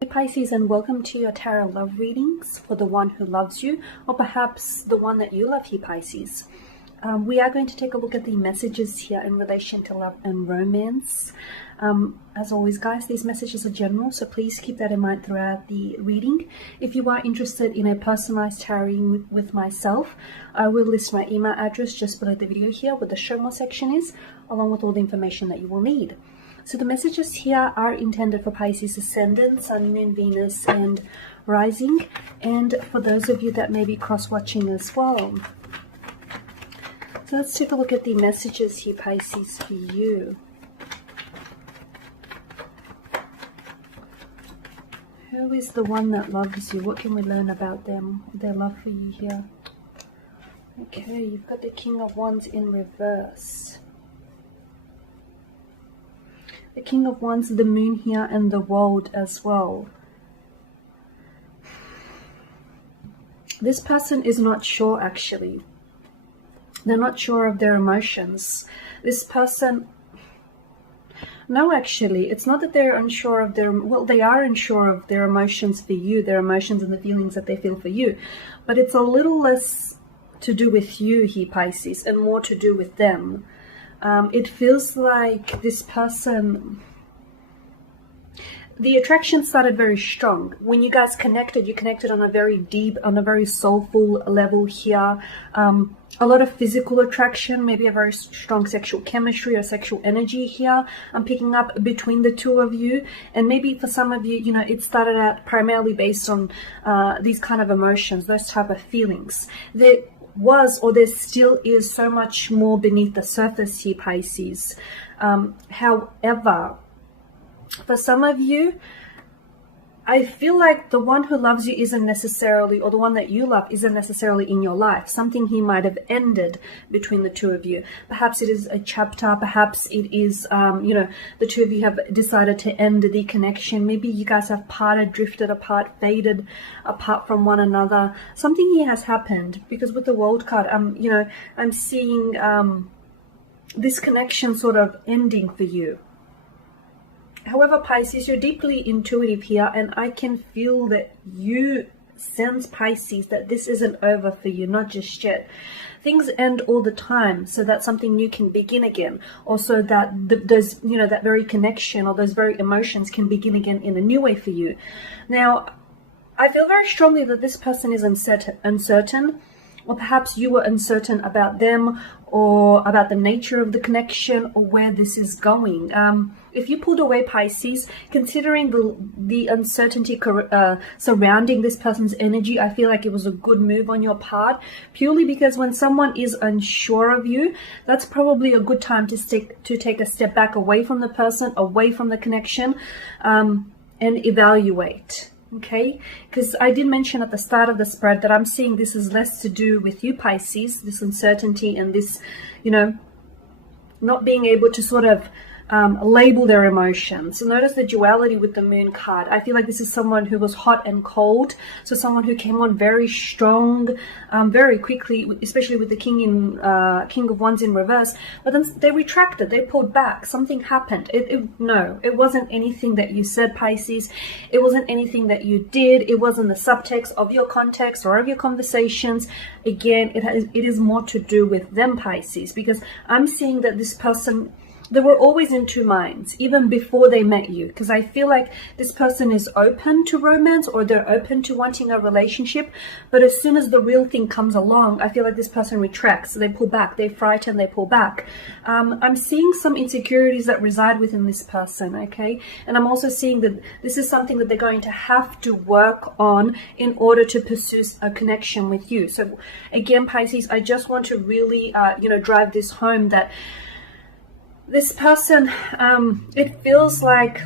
Hey Pisces, and welcome to your tarot love readings for the one who loves you, or perhaps the one that you love here, Pisces. We are going to take a look at the messages here in relation to love and romance. As always, guys, these messages are general, so please keep that in mind throughout the reading. If you are interested in a personalized tarot reading with myself, I will list my email address just below the video here where the show more section is, along with all the information that you will need. So the messages here are intended for Pisces ascendant, Sun, Moon, Venus, and rising, and for those of you that may be cross-watching as well. So let's take a look at the messages here, Pisces, for you. Who is the one that loves you? What can we learn about them, their love for you here? Okay, you've got the King of Wands in reverse. The King of Wands, the Moon here, and the World as well. This person is not sure, actually. They're not sure of their emotions. This person... No, actually, it's not that they're unsure of their... Well, they are unsure of their emotions for you, their emotions and the feelings that they feel for you. But it's a little less to do with you here, Pisces, and more to do with them. It feels like this person, the attraction started very strong. When you guys connected, you connected on a very deep, on a very soulful level here. A lot of physical attraction, maybe a very strong sexual chemistry or sexual energy here. I'm picking up between the two of you. And maybe for some of you, you know, it started out primarily based on these kind of emotions, those type of feelings. There was, or there still is, so much more beneath the surface here, Pisces. However, for some of you, I feel like the one who loves you isn't necessarily, or the one that you love isn't necessarily in your life. Something here might have ended between the two of you. Perhaps it is a chapter, perhaps it is, you know, the two of you have decided to end the connection. Maybe you guys have parted, drifted apart, faded apart from one another. Something here has happened, because with the World card, you know, I'm seeing this connection sort of ending for you. However, Pisces, you're deeply intuitive here, and I can feel that you sense, Pisces, that this isn't over for you, not just yet. Things end all the time so that something new can begin again, or so that those, you know, that very connection or those very emotions can begin again in a new way for you. Now, I feel very strongly that this person is uncertain, or perhaps you were uncertain about them, or about the nature of the connection, or where this is going. If you pulled away, Pisces, considering the uncertainty surrounding this person's energy, I feel like it was a good move on your part, purely because when someone is unsure of you, that's probably a good time to take a step back away from the person, away from the connection, and evaluate. Okay, because I did mention at the start of the spread that I'm seeing this is less to do with you, Pisces, this uncertainty and this, you know, not being able to sort of label their emotions. So notice the duality with the Moon card. I feel like this is someone who was hot and cold. So someone who came on very strong, very quickly, especially with the King of Wands in reverse. But then they retracted, they pulled back. Something happened. No, it wasn't anything that you said, Pisces. It wasn't anything that you did. It wasn't the subtext of your context or of your conversations. Again, it is more to do with them, Pisces, because I'm seeing that this person, they were always in two minds, even before they met you, because I feel like this person is open to romance, or they're open to wanting a relationship, but as soon as the real thing comes along, I feel like this person retracts, they pull back, they frighten, they pull back. I'm seeing some insecurities that reside within this person, okay? And I'm also seeing that this is something that they're going to have to work on in order to pursue a connection with you. So again, Pisces, I just want to really, you know, drive this home that this person, it feels like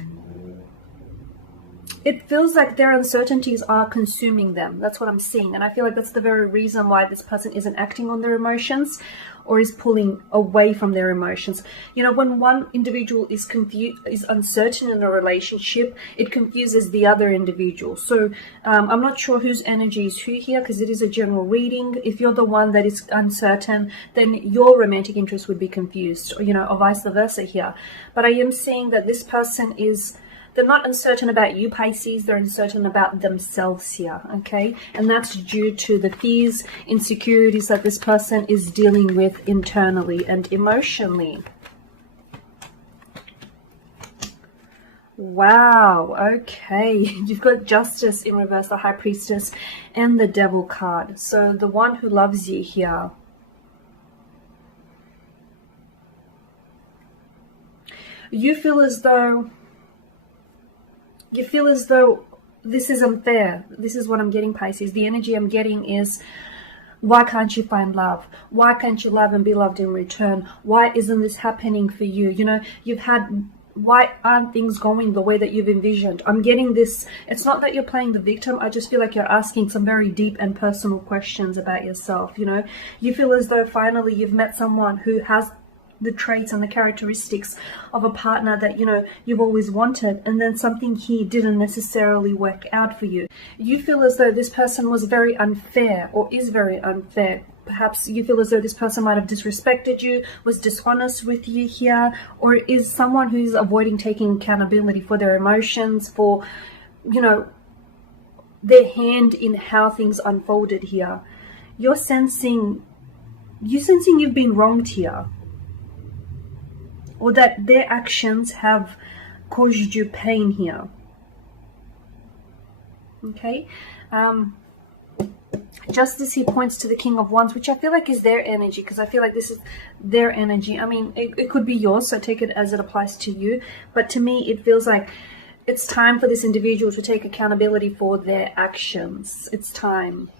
their uncertainties are consuming them. That's what I'm seeing. And I feel like that's the very reason why this person isn't acting on their emotions, or is pulling away from their emotions. You know, when one individual is confused, is uncertain in a relationship, it confuses the other individual. So I'm not sure whose energy is who here, because it is a general reading. If you're the one that is uncertain, then your romantic interest would be confused, or, you know, or vice versa here. But I am seeing that this person is, they're not uncertain about you, Pisces, they're uncertain about themselves here, okay? And that's due to the fears, insecurities that this person is dealing with internally and emotionally. Wow, okay. You've got Justice in reverse, the High Priestess, and the Devil card. So the one who loves you here. You feel as though this is unfair. This is what I'm getting, Pisces. The energy I'm getting is, why can't you find love? Why can't you love and be loved in return? Why isn't this happening for you? You know, why aren't things going the way that you've envisioned? I'm getting this. It's not that you're playing the victim. I just feel like you're asking some very deep and personal questions about yourself. You know, you feel as though finally you've met someone who has the traits and the characteristics of a partner that, you know, you've always wanted, and then something here didn't necessarily work out for you. You feel as though this person was very unfair, or is very unfair. Perhaps you feel as though this person might have disrespected you, was dishonest with you here, or is someone who's avoiding taking accountability for their emotions, for, you know, their hand in how things unfolded here. You're sensing you've been wronged here, or that their actions have caused you pain here. Okay. Justice here points to the King of Wands, which I feel like is their energy, because I feel like this is their energy. I mean, it could be yours, so take it as it applies to you. But to me, it feels like it's time for this individual to take accountability for their actions. It's time.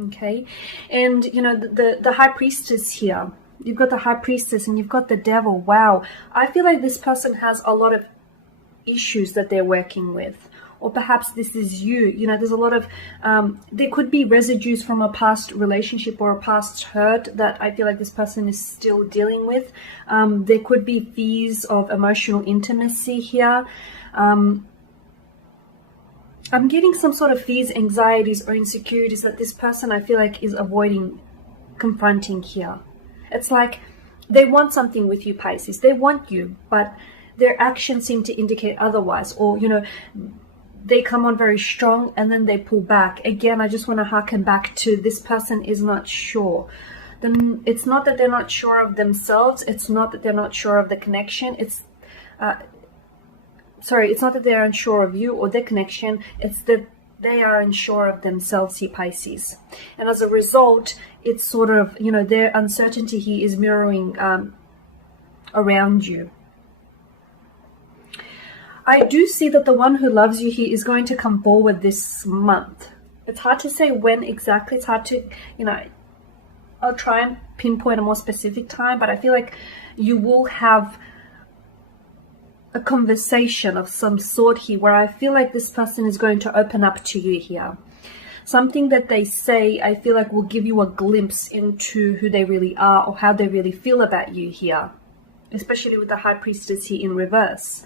Okay. And, you know, the High Priestess here, you've got the High Priestess and you've got the Devil. Wow. I feel like this person has a lot of issues that they're working with. Or perhaps this is you. You know, there's a lot of, there could be residues from a past relationship or a past hurt that I feel like this person is still dealing with. There could be fears of emotional intimacy here. I'm getting some sort of fears, anxieties, or insecurities that this person, I feel like, is avoiding confronting here. It's like they want something with you, Pisces. They want you, but their actions seem to indicate otherwise. Or, you know, they come on very strong and then they pull back. Again, I just want to harken back to this person is not sure. Then it's not that they're not sure of themselves. It's not that they're not sure of the connection. It's not that they're unsure of you or the connection. It's that they are unsure of themselves here, Pisces. And as a result, it's sort of, you know, their uncertainty here is mirroring around you. I do see that the one who loves you here is going to come forward this month. It's hard to say when exactly. It's hard to, you know, I'll try and pinpoint a more specific time, but I feel like you will have a conversation of some sort here where I feel like this person is going to open up to you here. Something that they say, I feel like will give you a glimpse into who they really are or how they really feel about you here, especially with the High Priestess here in reverse.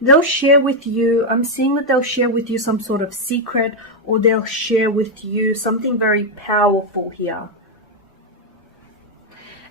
They'll share with you, I'm seeing that they'll share with you some sort of secret, or they'll share with you something very powerful here.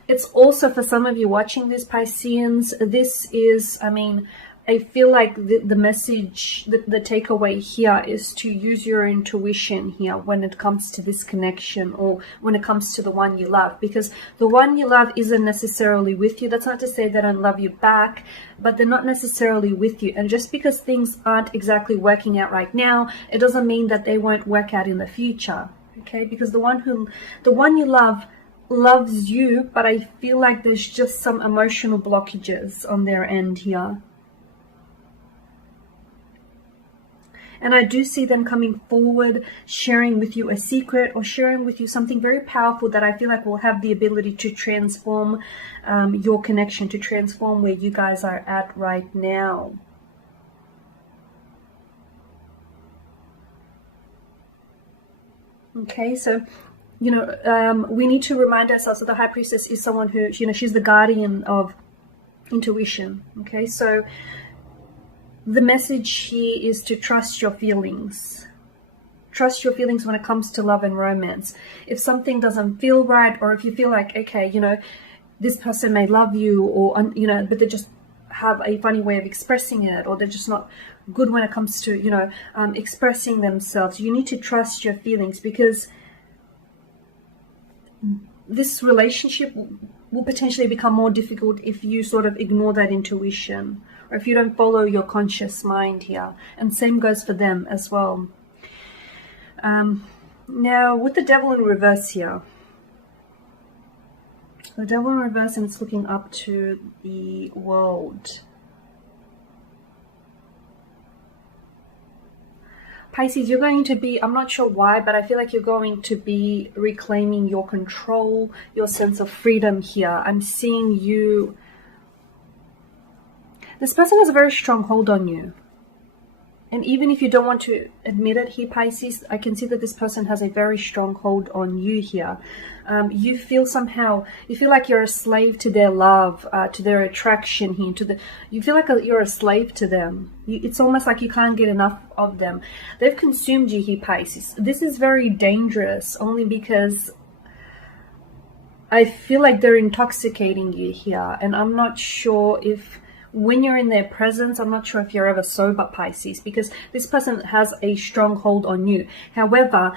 It's also, for some of you watching this, Pisceans, this is, I mean, I feel like the message, the takeaway here is to use your intuition here when it comes to this connection, or when it comes to the one you love, because the one you love isn't necessarily with you. That's not to say they don't love you back, but they're not necessarily with you. And just because things aren't exactly working out right now, it doesn't mean that they won't work out in the future. Okay, because the one you love loves you, but I feel like there's just some emotional blockages on their end here. And I do see them coming forward, sharing with you a secret, or sharing with you something very powerful that I feel like will have the ability to transform your connection, to transform where you guys are at right now. Okay, so, you know, we need to remind ourselves that the High Priestess is someone who, you know, she's the guardian of intuition. Okay, so the message here is to trust your feelings. Trust your feelings when it comes to love and romance. If something doesn't feel right, or if you feel like, okay, you know, this person may love you, or, you know, but they're just have a funny way of expressing it, or they're just not good when it comes to, you know, expressing themselves. You need to trust your feelings, because this relationship will potentially become more difficult if you sort of ignore that intuition, or if you don't follow your conscious mind here. And same goes for them as well. Now, with the devil in reverse here, the devil in reverse, and it's looking up to the world. Pisces, you're going to be, I'm not sure why, but I feel like you're going to be reclaiming your control, your sense of freedom here. I'm seeing you. This person has a very strong hold on you. And even if you don't want to admit it here, Pisces, I can see that this person has a very strong hold on you here. You feel somehow, you feel like you're a slave to their love, to their attraction here, you feel like you're a slave to them. It's almost like you can't get enough of them. They've consumed you here, Pisces. This is very dangerous, only because I feel like they're intoxicating you here. And I'm not sure if, when you're in their presence, I'm not sure if you're ever sober, Pisces, because this person has a strong hold on you. However,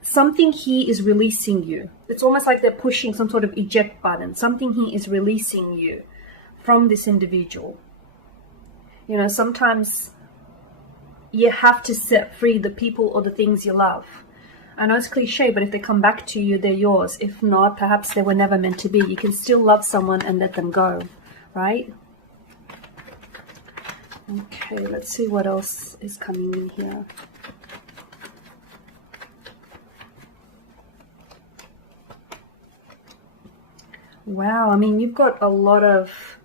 something here is releasing you. It's almost like they're pushing some sort of eject button. Something here is releasing you from this individual. You know, sometimes you have to set free the people or the things you love. I know it's cliche, but if they come back to you, they're yours. If not, perhaps they were never meant to be. You can still love someone and let them go, right? Okay, let's see what else is coming in here. Wow, I mean, you've got a lot of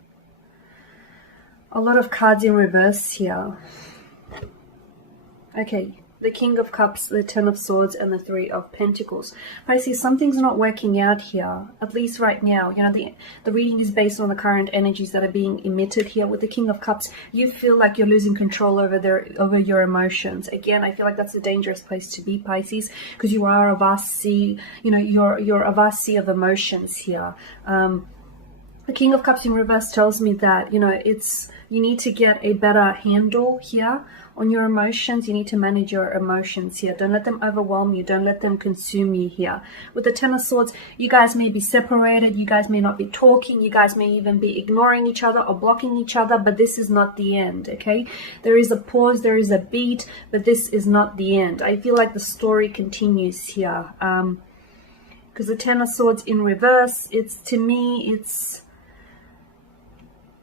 cards in reverse here. Okay, the King of Cups, the Ten of Swords, and the Three of Pentacles. Pisces, something's not working out here, at least right now. You know, the reading is based on the current energies that are being emitted here. With the King of Cups, you feel like you're losing control over your emotions. Again, I feel like that's a dangerous place to be, Pisces, because you are a vast sea. You know, you're a vast sea of emotions here. The King of Cups in reverse tells me that, you know, you need to get a better handle here on your emotions. You need to manage your emotions here. Don't let them overwhelm you. Don't let them consume you here. With the Ten of Swords, you guys may be separated. You guys may not be talking. You guys may even be ignoring each other or blocking each other, but this is not the end, okay? There is a pause, there is a beat, but this is not the end. I feel like the story continues here. Because the Ten of Swords in reverse, to me,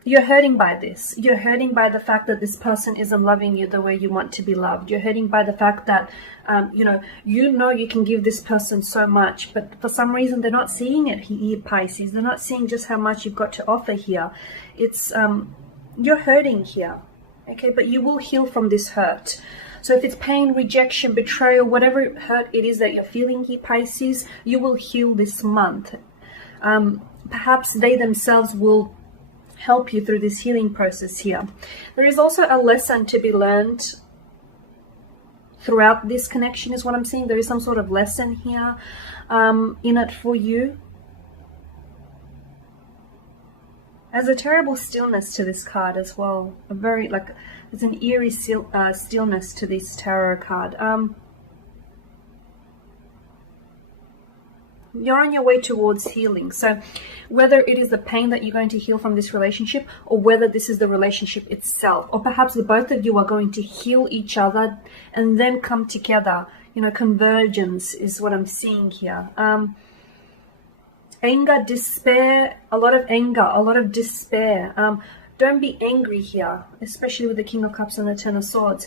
you're hurting by this. You're hurting by the fact that this person isn't loving you the way you want to be loved. You're hurting by the fact that, you know you can give this person so much, but for some reason they're not seeing it here, Pisces. They're not seeing just how much you've got to offer here. You're hurting here, okay? But you will heal from this hurt. So if it's pain, rejection, betrayal, whatever hurt it is that you're feeling here, Pisces, you will heal this month. Perhaps they themselves will help you through this healing process here. There is also a lesson to be learned throughout this connection, is what I'm seeing. There is some sort of lesson here in it for you. There's a terrible stillness to this card as well. There's an eerie stillness to this tarot card. You're on your way towards healing. So whether it is the pain that you're going to heal from this relationship, or whether this is the relationship itself, or perhaps the both of you are going to heal each other and then come together. You know, convergence is what I'm seeing here. Anger, despair, a lot of anger, a lot of despair. Don't be angry here, especially with the King of Cups and the Ten of Swords.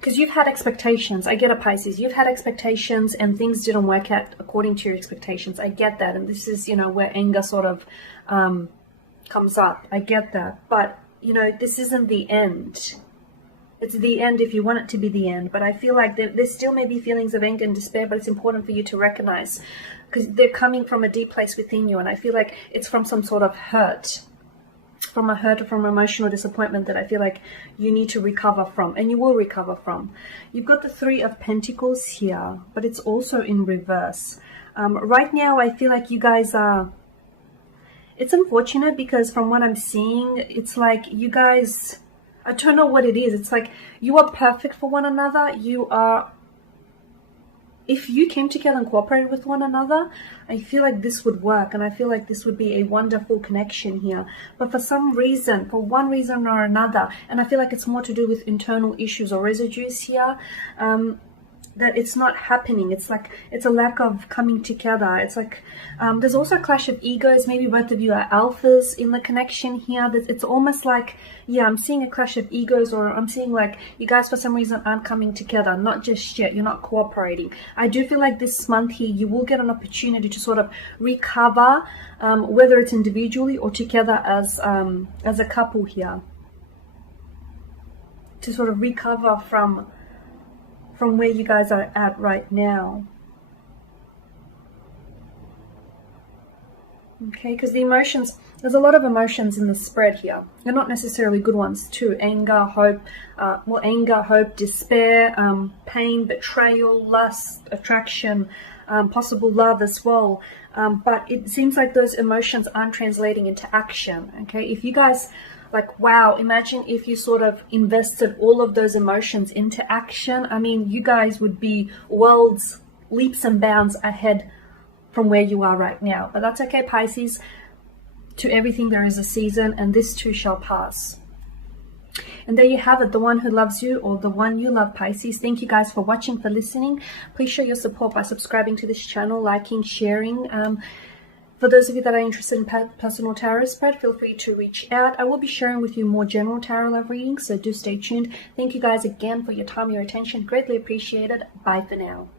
Because you've had expectations. I get it, Pisces. You've had expectations and things didn't work out according to your expectations. I get that. And this is, you know, where anger sort of comes up. I get that. But, you know, this isn't the end. It's the end if you want it to be the end. But I feel like there still may be feelings of anger and despair, but it's important for you to recognize, because they're coming from a deep place within you. And I feel like it's from some sort of hurt. From a hurt or from emotional disappointment that I feel like you need to recover from, and you will recover from. You've got the Three of Pentacles here, but it's also in reverse. Right now, I feel like you guys are it's unfortunate because from what I'm seeing, it's like you guys, I don't know what it is. It's like you are perfect for one another. You are, if you came together and cooperated with one another, I feel like this would work, and I feel like this would be a wonderful connection here. But for some reason, for one reason or another, and I feel like it's more to do with internal issues or residues here, that it's not happening. It's like it's a lack of coming together. It's like there's also a clash of egos. Maybe both of you are alphas in the connection here. It's almost like, yeah, I'm seeing a clash of egos, or I'm seeing like you guys for some reason aren't coming together. Not just yet. You're not cooperating. I do feel like this month here you will get an opportunity to sort of recover, whether it's individually or together as a couple here, to sort of recover from where you guys are at right now. Okay, because the emotions, there's a lot of emotions in the spread here. They're not necessarily good ones too. Anger, hope, anger, hope, despair, pain, betrayal, lust, attraction, possible love as well. But it seems like those emotions aren't translating into action. Okay, if you guys, like, wow, imagine if you sort of invested all of those emotions into action. I mean, you guys would be worlds, leaps and bounds ahead from where you are right now. But that's okay, Pisces. To everything there is a season, and this too shall pass. And there you have it, the one who loves you, or the one you love, Pisces. Thank you guys for watching, for listening. Please show your support by subscribing to this channel, liking, sharing. For those of you that are interested in personal tarot spread, feel free to reach out. I will be sharing with you more general tarot love readings, so do stay tuned. Thank you guys again for your time, your attention. Greatly appreciated. Bye for now.